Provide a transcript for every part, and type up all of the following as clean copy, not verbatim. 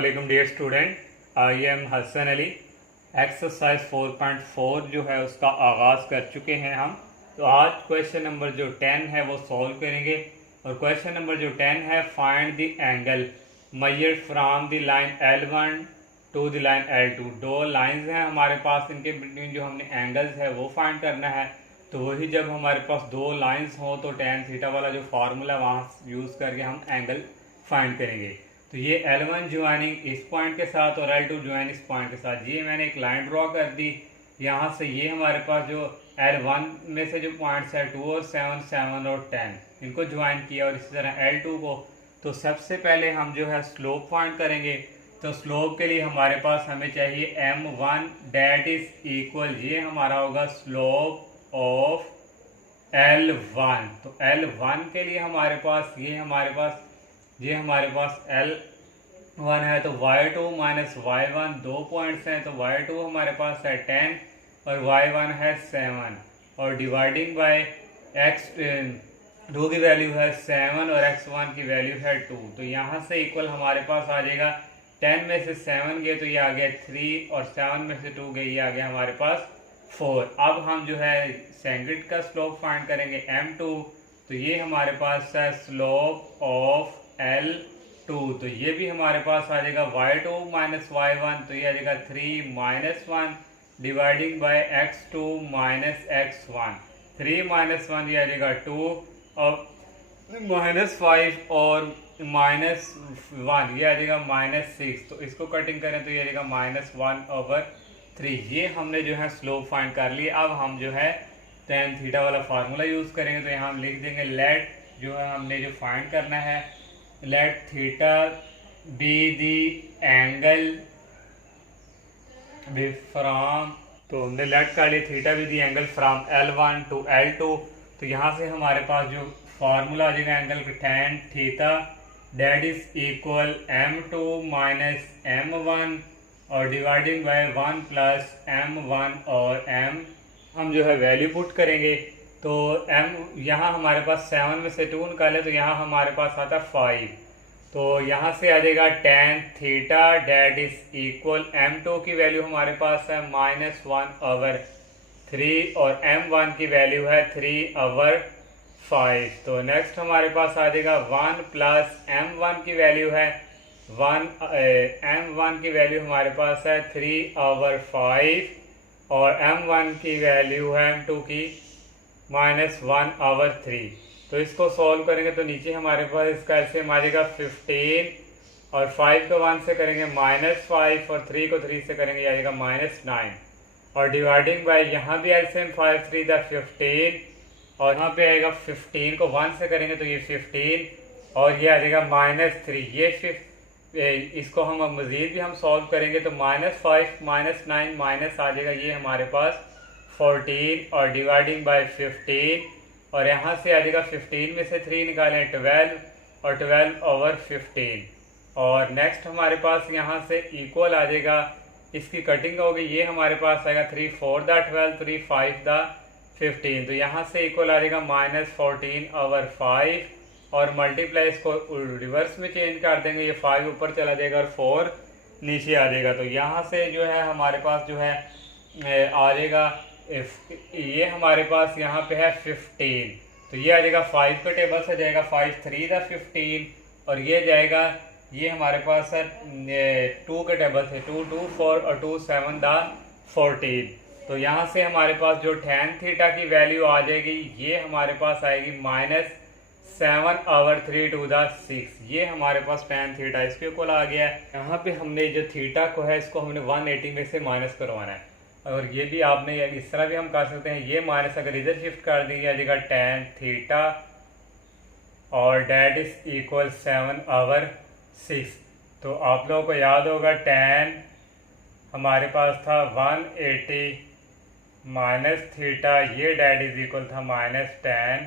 अस्सलामुअलैकुम dear student, I am Hasan Ali. Exercise 4.4 जो है उसका आगाज़ कर चुके हैं हम। तो आज क्वेश्चन नंबर जो 10 है वो सॉल्व करेंगे। और क्वेश्चन नंबर जो 10 है, find the angle measured from the line L1 to the line L2। दो लाइंस हैं हमारे पास, इनके बिटवीन जो हमने एंगल्स है वो फाइंड करना है। तो वही जब हमारे पास दो लाइंस हों तो tan थीटा वाला जो फार्मूला वहाँ यूज़ करके हम एंगल फाइंड करेंगे। तो ये L1 ज्वाइनिंग इस पॉइंट के साथ और L2 ज्वाइन इस पॉइंट के साथ, ये मैंने एक लाइन ड्रॉ कर दी। यहाँ से ये हमारे पास जो L1 में से जो पॉइंट्स है 2 और 7, 7 और 10, इनको ज्वाइन किया। और इसी तरह L2 को। तो सबसे पहले हम जो है स्लोप फाइंड करेंगे। तो स्लोप के लिए हमारे पास हमें चाहिए M1 डेट इज इक्वल, ये हमारा होगा स्लोप ऑफ L1। तो L1 के लिए हमारे पास ये हमारे पास L1 है, तो y2 माइनस y1 दो पॉइंट्स हैं। तो y2 हमारे पास है 10 और y1 है 7 और डिवाइडिंग बाय x 2 की वैल्यू है 7 और x1 की वैल्यू है 2। तो यहाँ से इक्वल हमारे पास आ जाएगा 10 में से 7 गए तो ये आ गया 3 और 7 में से 2 गए ये आ गया हमारे पास 4। अब हम जो है सेंगेट का स्लोप फाइंड करेंगे M2। तो ये हमारे पास है स्लोप ऑफ L2। तो ये भी हमारे पास आ जाएगा y2 माइनस y1, तो ये आ जाएगा 3 minus 1 dividing by x2 minus x1। 3 minus 1 ये आ जाएगा 2 और माइनस 5 और माइनस 1 ये आ जाएगा माइनस 6। तो इसको कटिंग करें तो ये आ जाएगा माइनस 1/3। ये हमने जो है स्लोप फाइंड कर लिया। अब हम जो है tan थीटा वाला फार्मूला यूज़ करेंगे। तो यहाँ हम लिख देंगे लेट जो है हमने जो फाइंड करना है, let theta be the angle from, तो हमने लेट कर लिया theta be the angle from L1 to L2। तो यहाँ से हमारे पास जो फार्मूला आ जाएगा एंगल का tan theta that is equal M2 minus M1 और डिवाइडिंग बाय 1 प्लस M1 और M हम जो है वैल्यू पुट करेंगे। तो M यहाँ हमारे पास 7 में से 2 निकाले तो यहाँ हमारे पास आता है 5। तो यहाँ से आ जाएगा tan theta that is equal M2 की वैल्यू हमारे पास है -1/3 और M1 की वैल्यू है 3/5। तो नेक्स्ट हमारे पास आ जाएगा 1 प्लस M1 की वैल्यू है M1 की वैल्यू हमारे पास है 3/5 और M1 की वैल्यू है M2 की -1/3। तो इसको सॉल्व करेंगे तो नीचे हमारे पास इसका एलसीएम आ जाएगा 15 और 5 को 1 से करेंगे -5 और 3 को 3 से करेंगे आ जाएगा -9 और डिवाइडिंग बाय यहाँ भी एलसीएम 5 3 द 15 और यहाँ पे आएगा 15 को 1 से करेंगे तो ये 15 और ये आ जाएगा -3। ये इसको हम अब मज़ीद भी हम सॉल्व करेंगे तो -5 -9 माइनस आ जाएगा ये हमारे पास 14 और डिवाइडिंग बाय 15 और यहाँ से आ जाएगा 15 में से 3 निकालें 12 और 12/15 और नेक्स्ट हमारे पास यहाँ से इक्वल आ जाएगा, इसकी कटिंग होगी, ये हमारे पास आएगा 3 4 द 12 3 5 द 15। तो यहाँ से इक्वल आ जाएगा -14/5 और मल्टीप्लाई इसको रिवर्स में चेंज कर देंगे, ये 5 ऊपर चला जाएगा और 4 नीचे आ जाएगा। तो यहाँ से जो है हमारे पास जो है आ जाएगा ये हमारे पास यहाँ पे है 15। तो ये आ जाएगा 5 के टेबल से जाएगा 5 3 द 15 और ये जाएगा ये हमारे पास है 2 के टेबल से 2 2 4 और 2 7 द 14। तो यहाँ से हमारे पास जो tan थीटा की वैल्यू आ जाएगी ये हमारे पास आएगी -7/3 टू द 6। ये हमारे पास tan थीटा इसके इक्वल आ गया है। यहाँ पे हमने जो थीटा को है इसको हमने 180 में से माइनस करवाना है और ये भी आपने इस तरह भी हम कर सकते हैं, ये माइनस अगर इधर शिफ्ट कर देंगे आ जाएगा tan थीटा और डेट इज इक्वल 7/6। तो आप लोगों को याद होगा tan हमारे पास था 180 माइनस थीटा, ये डेट इज इक्वल था -tan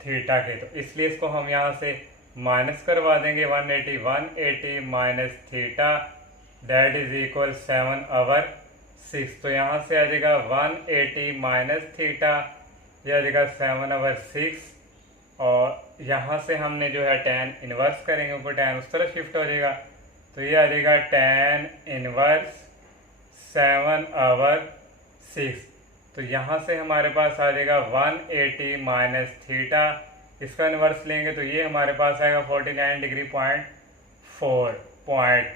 थीटा के। तो इसलिए इसको हम यहाँ से माइनस करवा देंगे 180 minus theta that is equal 7/6। तो यहाँ से आ जाएगा 180 माइनस थीटा ये आ जाएगा 7/6 और यहाँ से हमने जो है tan इन्वर्स करेंगे, ऊपर tan उस तरफ शिफ्ट हो जाएगा तो ये आ जाएगा tan इनवर्स 7/6। तो यहाँ से हमारे पास आ जाएगा 180 माइनस थीटा, इसका इनवर्स लेंगे तो ये हमारे पास आएगा 49 डिग्री पॉइंट 4 पॉइंट।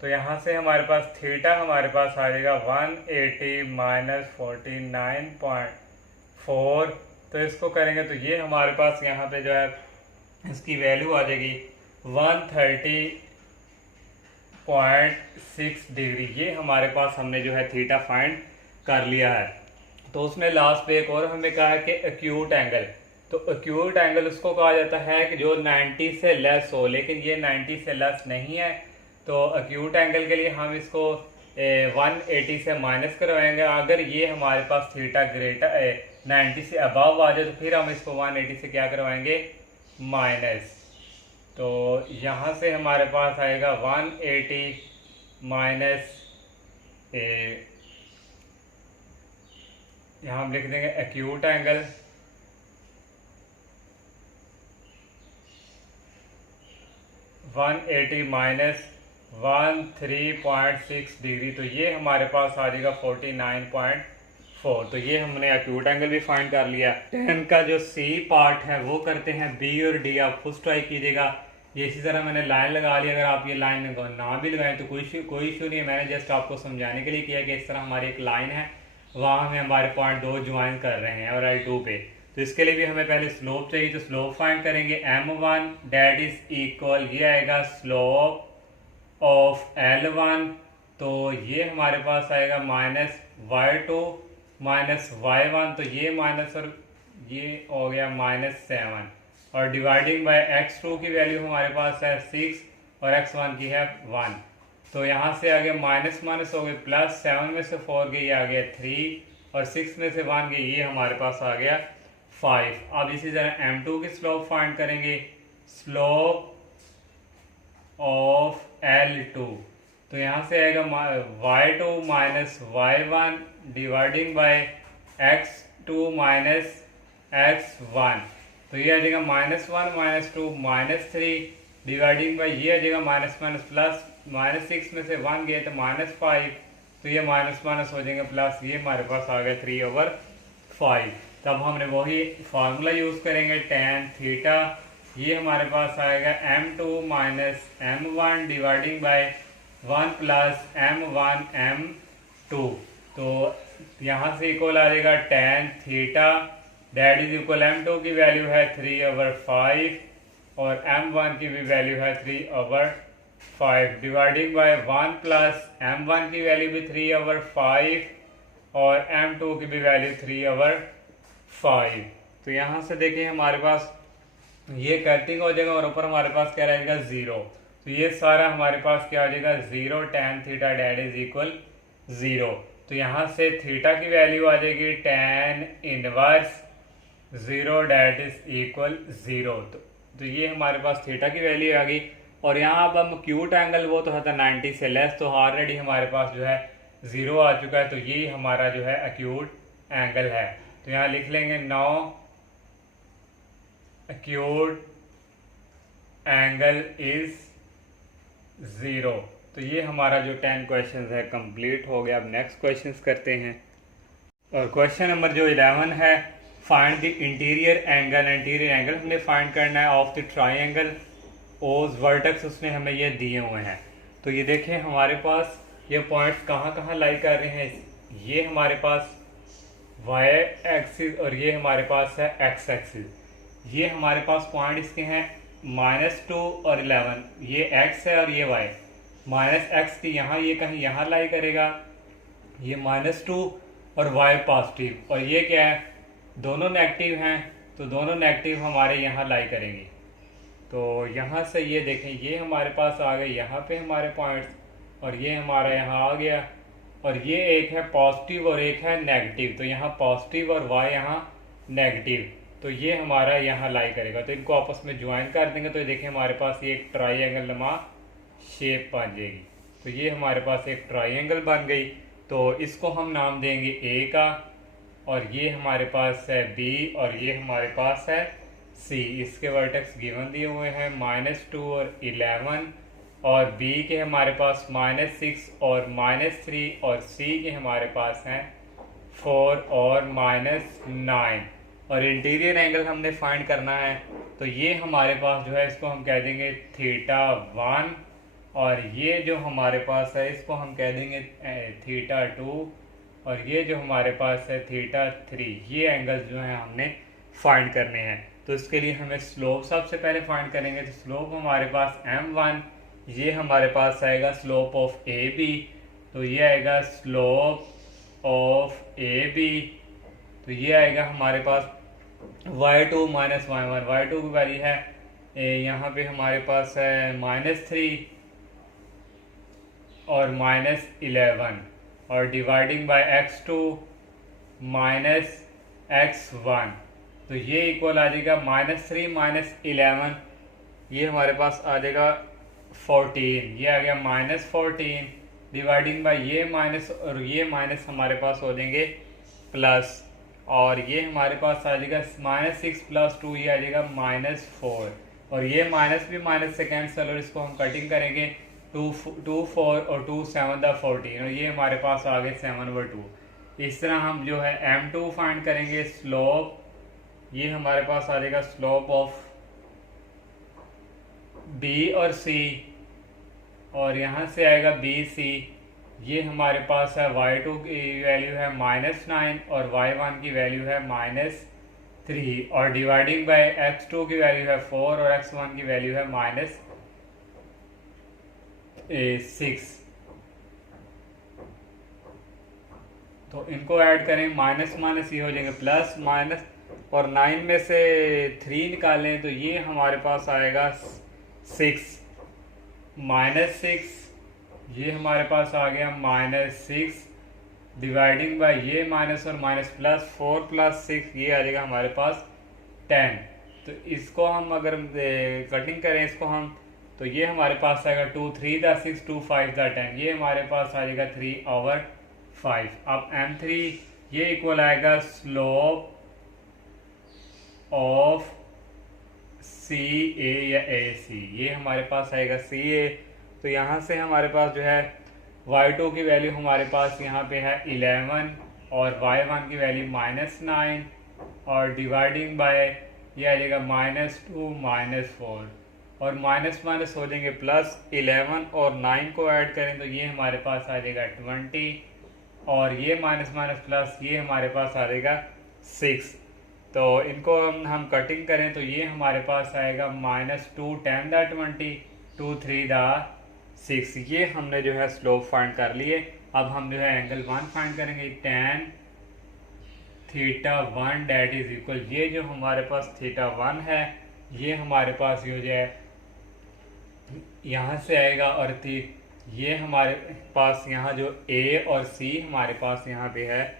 तो यहाँ से हमारे पास थीटा हमारे पास आ जाएगा 180 माइनस 49.4। तो इसको करेंगे तो ये हमारे पास यहाँ पे जो है इसकी वैल्यू आ जाएगी 130.6 डिग्री। ये हमारे पास हमने जो है थीटा फाइंड कर लिया है। तो उसने लास्ट पे एक और हमें कहा है कि एक्यूट एंगल। तो एक्यूट एंगल उसको कहा जाता है कि जो 90 से लेस हो, लेकिन ये 90 से लेस नहीं है। तो एक्यूट एंगल के लिए हम इसको 180 से माइनस करवाएंगे। अगर ये हमारे पास थीटा ग्रेटर 90 से अबव आ जाए तो फिर हम इसको 180 से क्या करवाएंगे, माइनस। तो यहाँ से हमारे पास आएगा 180 माइनस, यहाँ हम लिख देंगे एक्यूट एंगल, माइनस 103.6 डिग्री। तो ये हमारे पास आ जाएगा 49.4। तो ये हमने एक्यूट एंगल भी फाइंड कर लिया। 10 का जो सी पार्ट है वो करते हैं बी और डी। आप खुद ट्राई कीजिएगा। ये इसी तरह मैंने लाइन लगा ली। अगर आप ये लाइन ना भी लगाएं तो कोई इशू नहीं है। मैंने जस्ट आपको समझाने के लिए किया कि इस तरह हमारी एक लाइन है, वहाँ हमें हमारे पॉइंट 2 ज्वाइन कर रहे हैं और L2 पे। तो इसके लिए भी हमें पहले स्लोप चाहिए। तो स्लोप फाइंड करेंगे M1 डेट इज इक्वल, ये आएगा स्लोप ऑफ L1। तो ये हमारे पास आएगा माइनस y2 माइनस y1। तो ये माइनस और ये हो गया -7 और डिवाइडिंग बाय x2 की वैल्यू हमारे पास है 6 और x1 की है 1। तो यहाँ से आगे माइनस माइनस हो गए प्लस, 7 में से 4 गई आ गया 3 और 6 में से 1 गई, ये हमारे पास आ गया 5। अब इसी तरह M2 की स्लोप फाइंड करेंगे, स्लोप ऑफ L2। तो यहाँ से आएगा y2 minus y1 dividing by x2 minus x1। तो ये आ जाएगा -1 -2 -3 डिवाइडिंग बाय, ये आ जाएगा माइनस माइनस प्लस, -6 में से 1 गए तो -5। तो ये माइनस माइनस हो जाएंगे प्लस, ये हमारे पास आ गया 3/5। तब हमने वही फार्मूला यूज़ करेंगे tan थीटा। ये हमारे पास आएगा M2 minus M1 dividing by 1 plus M1 M2। तो यहाँ से इक्वल आ जाएगा tan theta that is equal M2 की वैल्यू है 3/5 और M1 की भी वैल्यू है 3/5 डिवाइडिंग बाय 1 प्लस M1 की वैल्यू भी 3/5 और M2 की भी वैल्यू 3/5। तो यहाँ से देखिए हमारे पास ये कटिंग हो जाएगा और ऊपर हमारे पास क्या रहेगा 0। तो ये सारा हमारे पास क्या हो जाएगा 0 tan theta that is equal 0। तो यहाँ से थीटा की वैल्यू आ जाएगी tan inverse 0 that is equal 0। तो ये हमारे पास थीटा की वैल्यू आ गई। और यहाँ अब हम एक्यूट एंगल वो तो था 90 से लेस, तो ऑलरेडी हमारे पास जो है 0 आ चुका है। तो ये हमारा जो है एक्यूट एंगल है। तो यहाँ लिख लेंगे 9 एक्यूट एंगल इज 0। तो ये हमारा जो 10 क्वेश्चन है कंप्लीट हो गया। अब नेक्स्ट क्वेश्चन करते हैं। और क्वेश्चन नंबर जो 11 है, find the interior angle. Interior angle हमने फाइंड करना है ऑफ द ट्राइंगल ओज वर्टेक्स, उसने हमें ये दिए हुए हैं। तो ये देखें हमारे पास ये पॉइंट्स कहाँ कहाँ लाई कर रहे हैं। ये हमारे पास y एक्सिस और ये हमारे पास है x एक्सिस। ये हमारे पास पॉइंट इसके हैं -2 और 11, ये x है और ये y। -x की यहाँ ये कहीं यहाँ लाई करेगा, ये -2 और y पॉजिटिव, और ये क्या है दोनों नेगेटिव हैं, तो दोनों नेगेटिव हमारे यहाँ लाई करेंगे। तो यहाँ से ये देखें ये हमारे पास आ गए यहाँ पे हमारे पॉइंट्स, और ये हमारा यहाँ आ गया, और ये एक है पॉजिटिव और एक है नेगेटिव। तो यहाँ पॉजिटिव और y यहाँ नेगेटिव, तो ये हमारा यहाँ लाई करेगा। तो इनको आपस में ज्वाइन कर देंगे तो देखें हमारे पास ये एक ट्राइंगल नुमा शेप बन जाएगी। तो ये हमारे पास एक ट्राइंगल बन गई। तो इसको हम नाम देंगे A का, और ये हमारे पास है B और ये हमारे पास है C। इसके वर्टेक्स गिवन दिए हुए हैं -2 और 11, और बी के हमारे पास -6 और -3 और सी के हमारे पास हैं 4 और -9। और इंटीरियर एंगल हमने फाइंड करना है, तो ये हमारे पास जो है इसको हम कह देंगे θ1, और ये जो हमारे पास है इसको हम कह देंगे θ2, और ये जो हमारे पास है θ3। ये एंगल्स जो हैं हमने फाइंड करने हैं। तो इसके लिए हमें स्लोप सबसे पहले फाइंड करेंगे। तो स्लोप हमारे पास m1, ये हमारे पास आएगा स्लोप ऑफ ए बी, तो ये आएगा स्लोप ऑफ ए बी, तो ये आएगा हमारे पास y2 माइनस y1। y2 की वैल्यू है यहाँ पे हमारे पास है -3 और -11, और dividing by x2 minus x1, तो ये इक्वल आ जाएगा -3 -11, ये हमारे पास आ जाएगा 14, ये आ गया -14, डिवाइडिंग बाय ये माइनस और ये माइनस हमारे पास हो जाएंगे प्लस, और ये हमारे पास आ जाएगा -6 + 2, ये आ जाएगा -4, और ये माइनस भी माइनस से कैंसिल, और इसको हम कटिंग करेंगे 2 4 और 2 7 14, और ये हमारे पास आ गए 7/2। इस तरह हम जो है m2 फाइंड करेंगे। स्लोप ये हमारे पास आ जाएगा स्लोप ऑफ बी और सी, और यहाँ से आएगा BC, ये हमारे पास है y2 की वैल्यू है -9 और y1 की वैल्यू है -3, और डिवाइडिंग बाय x2 की वैल्यू है 4 और x1 की वैल्यू है -6। तो इनको ऐड करें, माइनस माइनस ये हो जाएंगे प्लस माइनस, और 9 में से 3 निकालें तो ये हमारे पास आएगा 6 -6, ये हमारे पास आ गया -6, डिवाइडिंग बाय ये माइनस और माइनस प्लस 4 + 6, ये आ जाएगा हमारे पास 10। तो इसको हम अगर कटिंग करें इसको हम, तो ये हमारे पास आएगा 2 3 दा 6 2 5 दा 10, ये हमारे पास आ जाएगा 3/5। अब m3 ये इक्वल आएगा स्लोप ऑफ CA या AC, ये हमारे पास आएगा CA। तो यहाँ से हमारे पास जो है y2 की वैल्यू हमारे पास यहाँ पे है 11 और y1 की वैल्यू -9, और डिवाइडिंग बाय ये आ जाएगा -2 -4, और माइनस माइनस हो जाएंगे प्लस। 11 और 9 को ऐड करें तो ये हमारे पास आ जाएगा 20, और ये माइनस माइनस प्लस ये हमारे पास आ जाएगा 6। तो इनको हम कटिंग करें तो ये हमारे पास आएगा -2 10 दा 20 2 3 दा 6। ये हमने जो है स्लोप फाइंड कर लिए। अब हम जो है एंगल 1 फाइंड करेंगे। tan θ1 डेट इज इक्वल, ये जो हमारे पास θ1 है ये हमारे पास ये जो है यहाँ से आएगा, और ये हमारे पास यहाँ जो A और C हमारे पास यहाँ पे है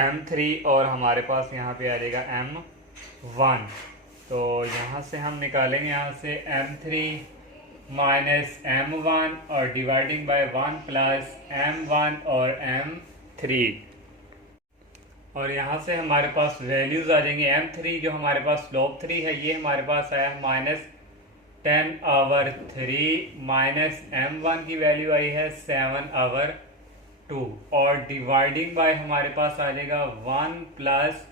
m3, और हमारे पास यहाँ पे आ जाएगा m1। तो यहाँ से हम निकालेंगे यहाँ से m3 माइनस m1 और डिवाइडिंग बाय 1 प्लस m1 और m3, और यहाँ से हमारे पास वैल्यूज आ जाएंगी। m3 जो हमारे पास स्लोप 3 है ये हमारे पास आया -10/3, माइनस m1 की वैल्यू आई है 7/2, और डिवाइडिंग बाय हमारे पास आ जाएगा 1 प्लस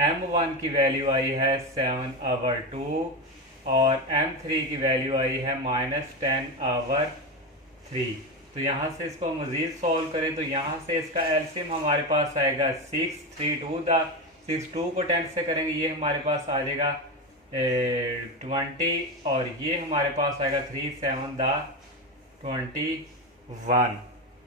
m1 की वैल्यू आई है 7/2, और m3 की वैल्यू आई है -10/3। तो यहाँ से इसको मज़ीद सॉल्व करें तो यहाँ से इसका एलसीएम हमारे पास आएगा 6 3 2 दा 6 2 को 10 से करेंगे ये हमारे पास आ जाएगा 20, और ये हमारे पास आएगा 3 7 दा 21।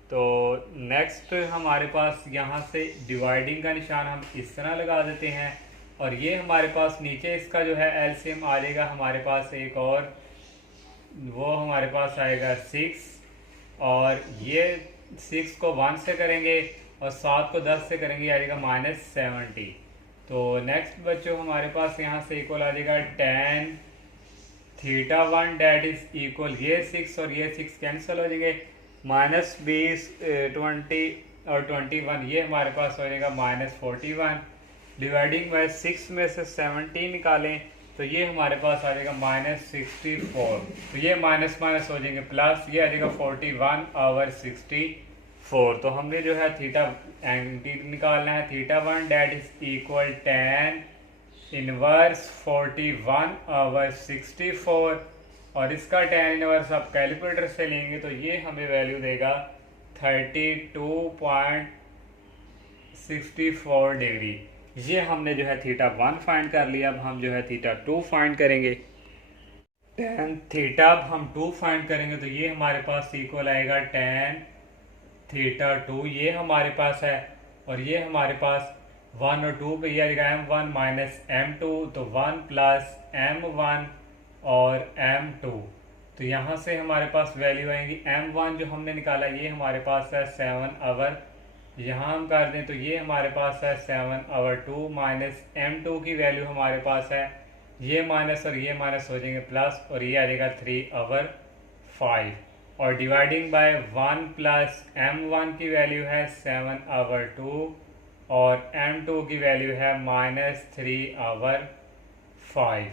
तो नेक्स्ट हमारे पास यहाँ से डिवाइडिंग का निशान हम इस तरह लगा देते हैं, और ये हमारे पास नीचे इसका जो है एलसीएम आ जाएगा हमारे पास एक और, वो हमारे पास आएगा 6, और ये 6 को 1 से करेंगे और 7 को 10 से करेंगे आ जाएगा -70। तो नेक्स्ट बच्चों हमारे पास यहाँ से इक्वल आ जाएगा tan θ1 डेट इज इक्वल, ये 6 और ये 6 कैंसिल हो जाएंगे, -20 20 और 21, ये हमारे पास हो जाएगा -41। डिवाइडिंग बाय 6 में से 70 निकालें तो ये हमारे पास आ जाएगा -64। तो ये माइनस माइनस हो जाएंगे प्लस, ये आ जाएगा 41/64। तो हमने जो है थीटा एंगल निकालना है, θ1 that is equal tan inverse 41/64 और इसका tan इनवर्स आप कैलकुलेटर से लेंगे तो ये हमें वैल्यू देगा 32.64 डिग्री। ये हमने जो है θ1 फाइंड कर लिया। अब हम जो है θ2 फाइंड करेंगे। tan थीटा अब हम 2 फाइंड करेंगे तो ये हमारे पास इक्वल आएगा tan θ2, ये हमारे पास है और ये हमारे पास 1 और 2 पे ये आएगा m1 माइनस m2, तो 1 प्लस m1 और m2। तो यहाँ से हमारे पास वैल्यू आएंगी m1 जो हमने निकाला ये हमारे पास है 7 आवर, यहाँ हम कर दें तो ये हमारे पास है 7/2 माइनस m2 की वैल्यू हमारे पास है, ये माइनस और ये माइनस हो जाएंगे प्लस और ये आ जाएगा 3/5 और डिवाइडिंग बाय 1 प्लस m1 की वैल्यू है 7/2 और m2 की वैल्यू है -3/5।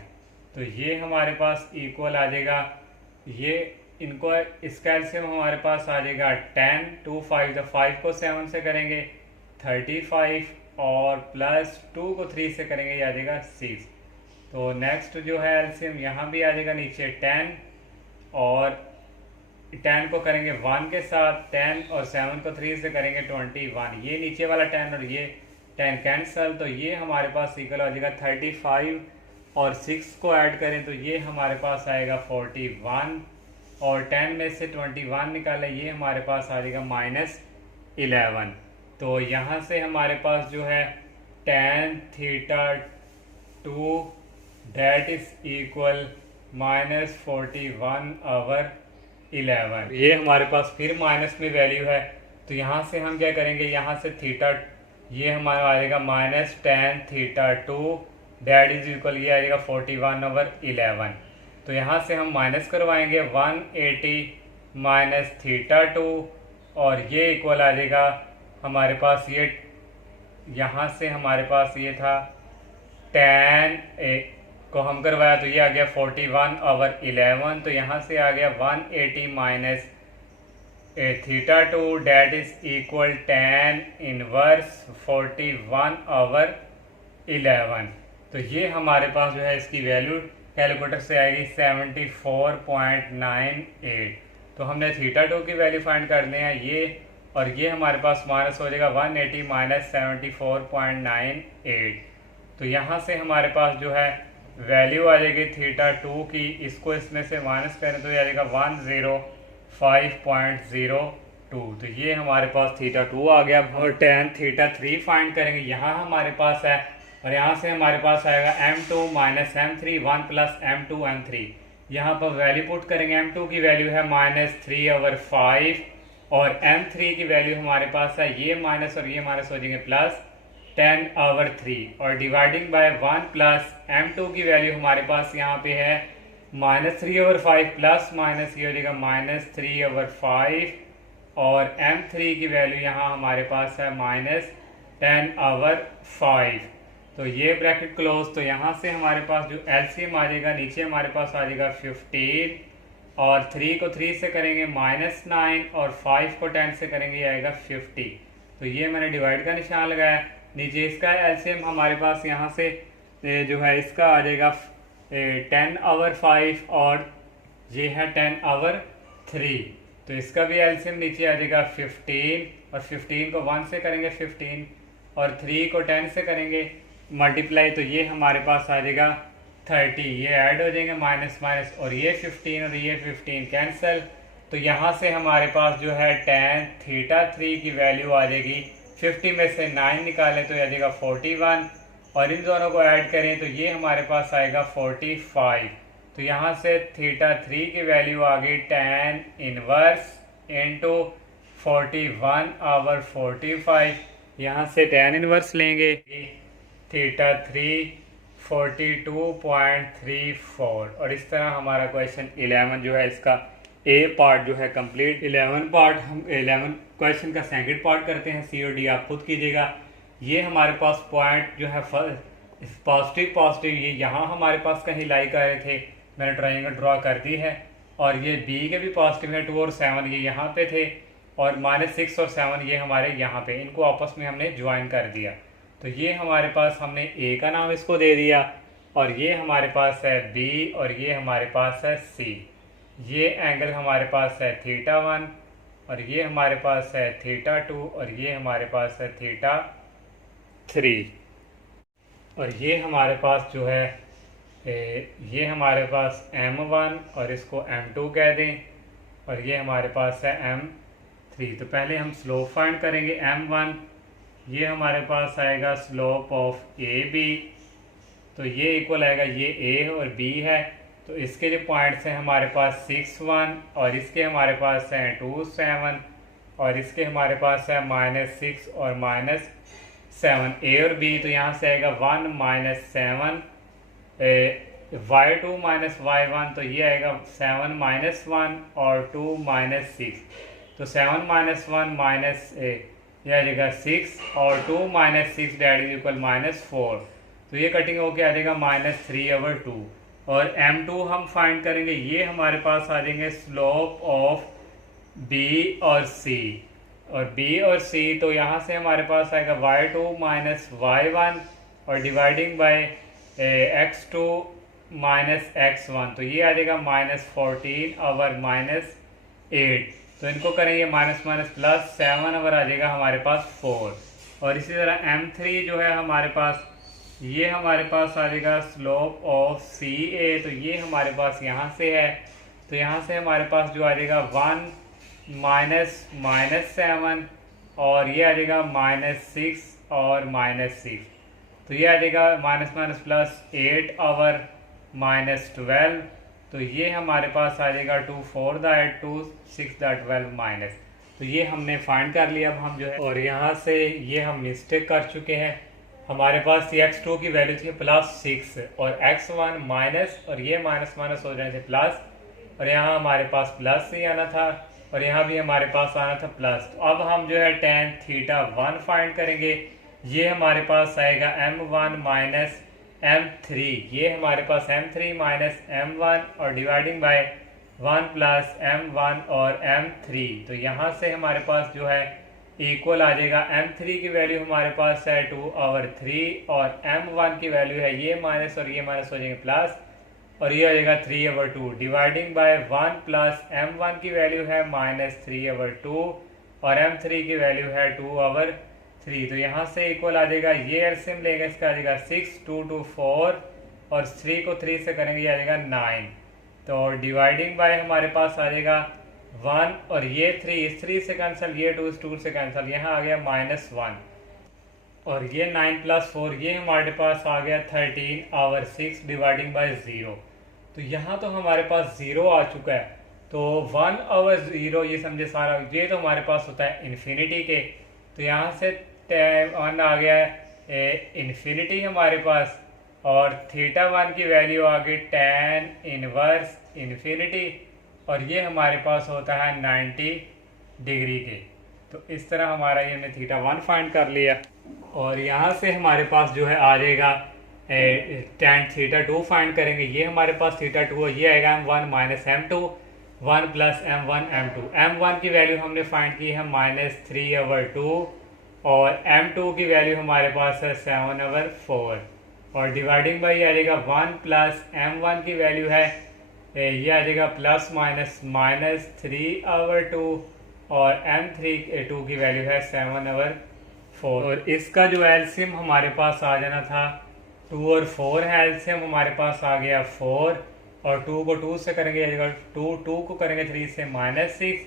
तो ये हमारे पास इक्वल आ जाएगा, ये इनको इसका एलसीएम हमारे पास आ जाएगा 10 2 5, तो 5 को 7 से करेंगे 35 और प्लस 2 को 3 से करेंगे ये आ जाएगा 6। तो नेक्स्ट जो है एलसीएम यहाँ भी आ जाएगा नीचे 10 और 10 को करेंगे 1 के साथ 10 और 7 को 3 से करेंगे 21, ये नीचे वाला 10 और ये 10 कैंसिल, तो ये हमारे पास इक्वल आ जाएगा 35 और 6 को ऐड करें तो ये हमारे पास आएगा 41 और 10 में से 21 निकालें ये हमारे पास आ जाएगा -11। तो यहाँ से हमारे पास जो है tan θ2 डेट इज इक्वल -41/11। ये हमारे पास फिर माइनस में वैल्यू है तो यहाँ से हम क्या करेंगे, यहाँ से थीटा ये हमारा आ जाएगा -tan θ2 डेट इज इक्वल ये आ जाएगा 41/11। तो यहाँ से हम माइनस करवाएंगे 180 माइनस θ2 और ये इक्वल आ जाएगा हमारे पास ये, यहाँ से हमारे पास ये था tan को हम करवाया तो ये आ गया 41/11। तो यहाँ से आ गया 180 minus θ2 that is equal tan inverse 41/11। तो ये हमारे पास जो है इसकी वैल्यू कैलकुलेटर से आएगी 74.98। तो हमने θ2 की वैल्यू फाइंड करनी है ये, और ये हमारे पास माइनस हो जाएगा 180 माइनस 74.98। तो यहाँ से हमारे पास जो है वैल्यू आ जाएगी θ2 की, इसको इसमें से माइनस करें तो ये आ जाएगा 105.02। तो ये हमारे पास θ2 आ गया। और tan θ3 फाइंड करेंगे, यहाँ हमारे पास है और यहाँ से हमारे पास आएगा m2 minus m3 1 plus m2 m3। यहाँ पर वैल्यू पुट करेंगे, m2 की वैल्यू है -3/5 और m3 की वैल्यू हमारे पास है ये माइनस और ये माइनस हो जाएंगे प्लस 10/3 और डिवाइडिंग बाय 1 प्लस m2 की वैल्यू हमारे पास यहाँ पे है -3/5 प्लस माइनस ये हो जाएगा -3/5 और m3 की वैल्यू यहाँ हमारे पास है -10/5। तो ये ब्रैकेट क्लोज। तो यहाँ से हमारे पास जो एलसीएम आ जाएगा, नीचे हमारे पास आ जाएगा 15 और 3 को 3 से करेंगे -9 और 5 को 10 से करेंगे ये आएगा 50। तो ये मैंने डिवाइड का निशान लगाया। नीचे इसका एलसीएम हमारे पास यहाँ से जो है इसका आ जाएगा 10/5 और ये है 10/3। तो इसका भी एलसीएम नीचे आ जाएगा 15 और 15 को 1 से करेंगे 15 और 3 को 10 से करेंगे मल्टीप्लाई, तो ये हमारे पास आ जाएगा 30। ये ऐड हो जाएंगे माइनस माइनस और ये 15 और ये 15 कैंसिल। तो यहाँ से हमारे पास जो है tan θ3 की वैल्यू आ जाएगी 50 में से 9 निकालें तो आ जाएगा 41 और इन दोनों को ऐड करें तो ये हमारे पास आएगा 45। तो यहाँ से θ3 की वैल्यू आ गई tan इनवर्स इंटू 41/45। यहाँ से tan इनवर्स लेंगे θ3 42.34 और इस तरह हमारा क्वेश्चन 11 जो है इसका ए पार्ट जो है कंप्लीट। 11 पार्ट हम 11 क्वेश्चन का सेकंड पार्ट करते हैं, COD आप खुद कीजिएगा। ये हमारे पास पॉइंट जो है पॉजिटिव पॉजिटिव ये यहाँ हमारे पास कहीं लाई कर रहे थे, मैंने ट्राइंगल ड्रॉ कर दी है। और ये बी के भी पॉजिटिव है, 2 और 7 ये यहाँ पे थे, और -6 और 7 ये हमारे यहाँ पे, इनको आपस में हमने ज्वाइन कर दिया। तो ये हमारे पास हमने ए का नाम इसको दे दिया, और ये हमारे पास है बी, और ये हमारे पास है सी। ये एंगल हमारे पास है θ1, और ये हमारे पास है θ2, और ये हमारे पास है θ3। और ये हमारे पास जो है ये हमारे पास M1 और इसको M2 कह दें, और ये हमारे पास है M3। तो पहले हम स्लोप फाइंड करेंगे। M1 ये हमारे पास आएगा स्लोप ऑफ AB, तो ये इक्वल आएगा, ये A और B है, तो इसके जो पॉइंट्स हैं हमारे पास 6 1, और इसके हमारे पास हैं 2 7, और इसके हमारे पास है -6 और -7 A और B। तो यहाँ से आएगा 1 -7 y2 -y1, तो ये आएगा 7 -1 और 2 -6, तो 7 -1 माइनस ये आ जाएगा 6 और 2 -6 डैट इज इक्वल -4, तो ये कटिंग होके आ जाएगा -3/2। और M2 हम फाइंड करेंगे, ये हमारे पास आ जाएंगे स्लोप ऑफ B और C, और B और C, तो यहाँ से हमारे पास आएगा y2 -y1 और डिवाइडिंग बाय x2 -x1, तो ये आ जाएगा -14/-8। तो इनको करेंगे माइनस माइनस प्लस 7 आ जाएगा हमारे पास 4। और इसी तरह M3 जो है हमारे पास, ये हमारे पास आ जाएगा स्लोप ऑफ CA, तो ये हमारे पास यहाँ से है, तो यहाँ से हमारे पास जो आ जाएगा 1 -7, और ये आ जाएगा -6 और -6, तो ये आ जाएगा माइनस माइनस प्लस 8/-12, तो ये हमारे पास आ जाएगा 2 4 8 2 6 12 माइनस। तो ये हमने फाइंड कर लिया अब हम जो है, और यहाँ से ये हम मिस्टेक कर चुके हैं। हमारे पास ये x2 की वैल्यू थी +6 और x1 माइनस, और ये माइनस माइनस हो जाने थे प्लस, और यहाँ हमारे पास प्लस ही आना था, और यहाँ भी हमारे पास आना था प्लस। तो अब हम जो है tan θ1 फाइंड करेंगे। ये हमारे पास आएगा M1 माइनस M3, ये हमारे पास M3 माइनस M1 और डिवाइडिंग बाय 1 प्लस M1 और M3। तो यहाँ से हमारे पास जो है इक्वल आ जाएगा, M3 की वैल्यू हमारे पास है 2/3, और M1 की वैल्यू है ये माइनस, और ये माइनस हो जाएंगे प्लस, और ये आ जाएगा 3/2 डिवाइडिंग बाय 1 प्लस M1 की वैल्यू है -3/2, और M3 की वैल्यू है 2/3। तो यहाँ से इक्वल आ जाएगा, ये एलसीएम लेंगे, इसका आ जाएगा 6 2 2 4, और 3 को 3 से करेंगे, ये आ जाएगा 9। तो डिवाइडिंग बाय हमारे पास आ जाएगा 1, और ये 3 इस 3 से कैंसिल, ये 2 इस 2 से कैंसिल, यहाँ आ गया -1, और ये 9 + 4, ये हमारे पास आ गया 13/6 डिवाइडिंग बाय 0। तो यहाँ तो हमारे पास 0 आ चुका है, तो 1/0 ये समझे सारा, ये तो हमारे पास होता है इन्फिनिटी के, तो यहाँ से 1 आ गया है इन्फिनिटी हमारे पास, और θ1 की वैल्यू आ गई tan इनवर्स इन्फिनिटी, और ये हमारे पास होता है 90 डिग्री के। तो इस तरह हमारा ये हमने θ1 फाइंड कर लिया, और यहाँ से हमारे पास जो है आ जाएगा tan θ2 फाइंड करेंगे। ये हमारे पास θ2 है, ये आएगा M1 minus M2, 1 plus M1 M2। M1 की वैल्यू हमने फाइंड की है -3/2, और M2 की वैल्यू हमारे पास है 7/4, और डिवाइडिंग बाई आ जाएगा 1 प्लस M1 की वैल्यू है ये आ जाएगा ±-3/2, और M2 की वैल्यू है 7/4। और इसका जो एलसीएम हमारे पास आ जाना था 2 और 4 है, एलसीएम हमारे पास आ गया 4, और 2 को 2 से करेंगे, 2 को करेंगे 3 से -6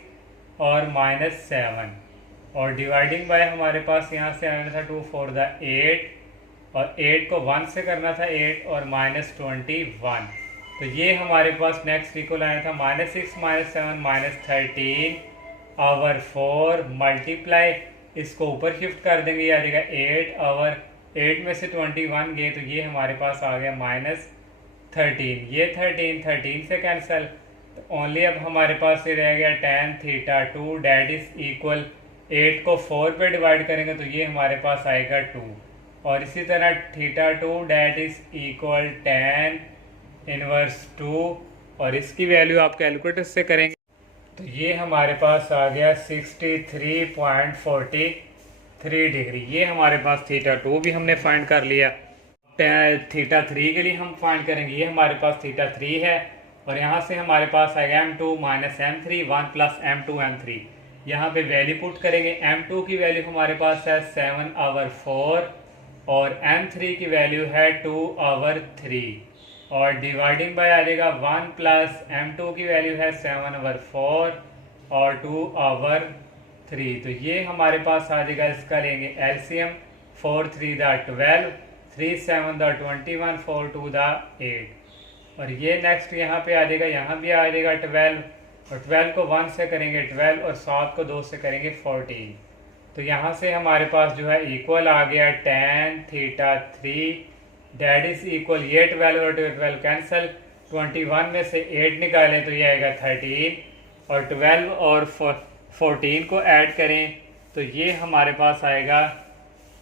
और -7, और डिवाइडिंग बाय हमारे पास यहाँ से आना था 2 4 8, और 8 को 1 से करना था 8, और -21। तो ये हमारे पास नेक्स्ट इक्वल आया था -6 -7 13/4 मल्टीप्लाई, इसको ऊपर शिफ्ट कर देंगे, ये आ जाएगा 8 में से 21 गए, तो ये हमारे पास आ गया -13, ये 13 से कैंसिल, तो ओनली अब हमारे पास ये रह गया tan θ2 डैट इज इक्वल 8 को 4 पे डिवाइड करेंगे, तो ये हमारे पास आएगा 2, और इसी तरह theta 2 that is equal tan inverse 2 और इसकी वैल्यू आप कैलकुलेटर से करेंगे तो ये हमारे पास आ गया 63.43 डिग्री। ये हमारे पास थीटा 2 भी हमने फाइंड कर लिया। थीटा 3 के लिए हम फाइंड करेंगे, ये हमारे पास थीटा 3 है और यहाँ से हमारे पास आएगा m2 minus m3 1 plus m2 m3। यहाँ पे वैल्यू पुट करेंगे। m2 की वैल्यू हमारे पास है 7/4 और m3 की वैल्यू है 2/3 और डिवाइडिंग बाय आ जाएगा 1 प्लस m2 की वैल्यू है 7/4 और 2/3। तो ये हमारे पास आ जाएगा, इसका लेंगे एलसीएम 4 3 दा 12, 3 7 दा 21, 4 2 दा 8 और ये नेक्स्ट यहाँ पे आ जाएगा, यहाँ भी आ जाएगा 12 और 12 को 1 से करेंगे 12 और 7 को 2 से करेंगे 14। तो यहाँ से हमारे पास जो है इक्वल आ गया tan theta 3 that is equal, ये 12 और 12 कैंसिल, 21 में से 8 निकालें तो ये आएगा 13 और 12 और 14 को ऐड करें तो ये हमारे पास आएगा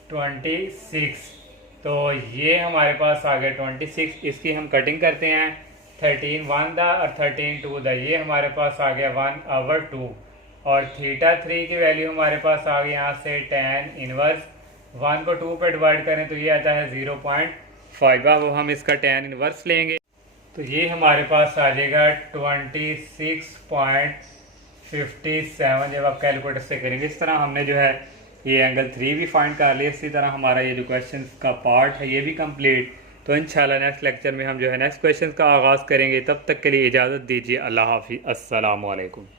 26। तो ये हमारे पास आ गया 26। इसकी हम कटिंग करते हैं, 13 1 दा और 13 2 दा, ये हमारे पास आ गया 1/2 और थीटा 3 की वैल्यू हमारे पास आ गई यहाँ से tan इनवर्स 1 को 2 पे डिवाइड करें तो ये आता है 0.5। अब हम इसका tan इनवर्स लेंगे तो ये हमारे पास आ जाएगा 26.57 जब आप कैलकुलेटर से करेंगे। इस तरह हमने जो है ये एंगल 3 भी फाइंड कर लिया। इसी तरह हमारा ये जो क्वेश्चन का पार्ट है ये भी कंप्लीट। तो इंशाल्लाह नेक्स्ट लेक्चर में हम जो है नेक्स्ट क्वेश्चन का आगाज़ करेंगे। तब तक के लिए इजाज़त दीजिए। अल्लाह हाफिज़। अस्सलाम वालेकुम।